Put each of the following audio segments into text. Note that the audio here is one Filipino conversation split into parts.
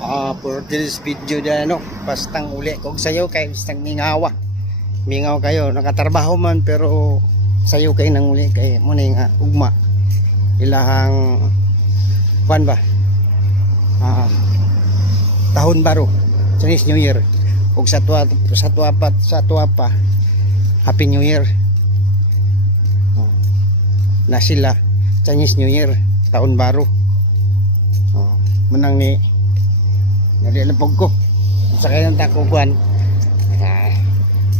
For this video na pastang uli kog sayo kay pastang mingaw kayo nakatrabaho man pero sayo kay nang uli kay mo nga ugma ilahang kuan ba tahon baro Chinese New Year ug sa tuwa pa Happy New Year na sila Chinese New Year tahon baro menang ni nalilapog ko sa kayang takubuan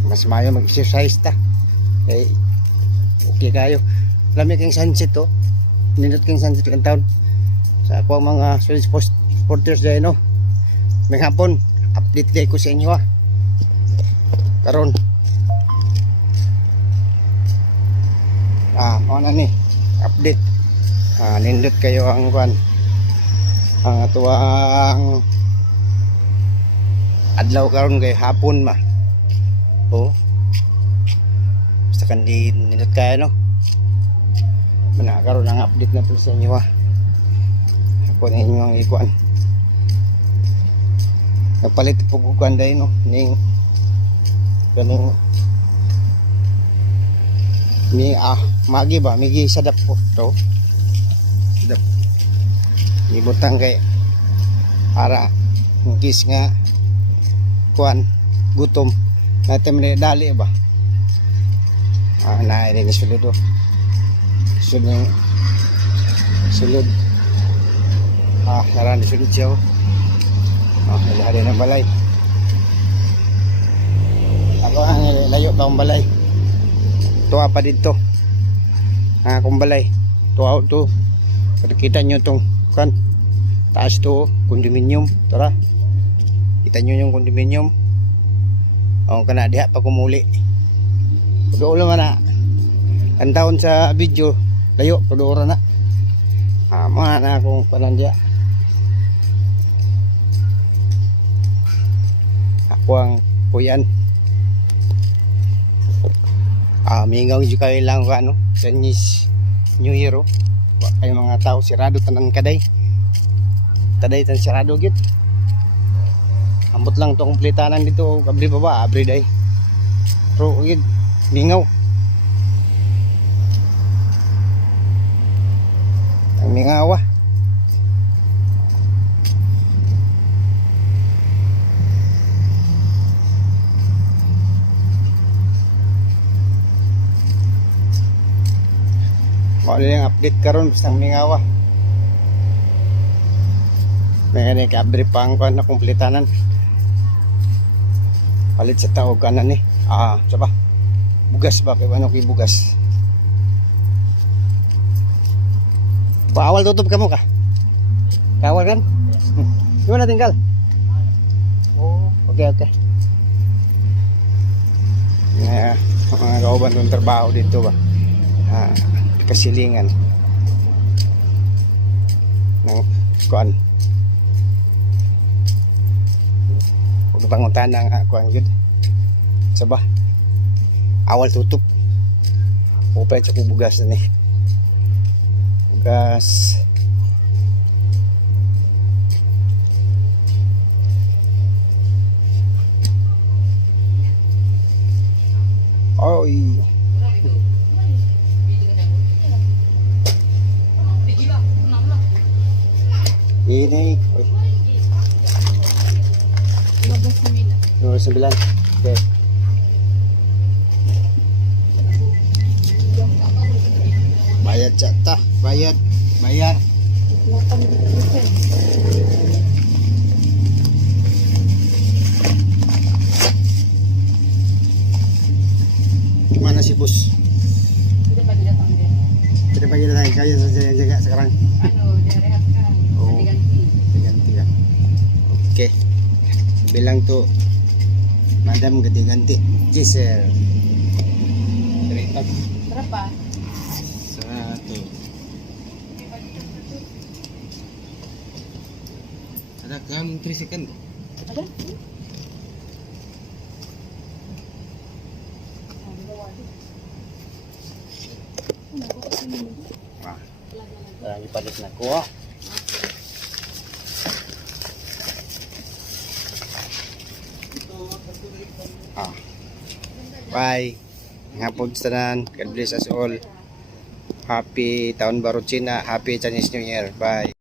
mas mayo mag-exercise ta kay okay kayo lamig kang sunset nindot kang sunset kang taon sa ako mga solid supporters dahil may hapon update day ko sa inyo karon ano ni update nindot kayo ang kuan ang atuang adlaw karon kay hapon ma basta kandi nindot kaya karon ang update na to sa inyo ako na inyo ang ikuan napalit po ko kuan dahil ning kaning ni magi ba migi sadap po to sadap ibutang kay para ngis nga kuan gutom natin dali ba na ini sulod sulod naran sulod siya nalahari ng balay ako ang layo pa ang balay tuwa pa dito akong balay tuwa to kita nyo itong kan taas to condominium tara kita nyo yung condominium kana diha pa kumuli pag-ulo na ang taon sa video layo pag-uura na mga na akong panandya ako ang kuyan mingaw yung kayo lang Chinese New Year ay mga tao sirado tanan kaday tan sirado git ambot lang to kumpletanan dito kabli pa ba abri day pero gid mingaw ang mingaw ano yung update karon basta mingawa may kabri pang kuan na kumpletanan palit sa tao kanan saba bugas ba kay ano kay bugas bawal tutup ka mo ka kawal kan di mana tinggal okay mga kauban ng trabaho dito ba kasilingan ng kuan pagbangutan ng kuan gud saba awal tutup upay sa bugas na ni bugas ini 29 okay bayar jatah bayar mana si bos tidak pagi datang kaya saja jaga sekarang diganti ya oke bilang tuh madam ganti-ganti Gisel berapa? 100 ada kan 3 second ada? Ipalit na ko Ah. Bye. Hapon sa tanan. God bless us all. Happy Taon Baro China. Happy Chinese New Year. Bye.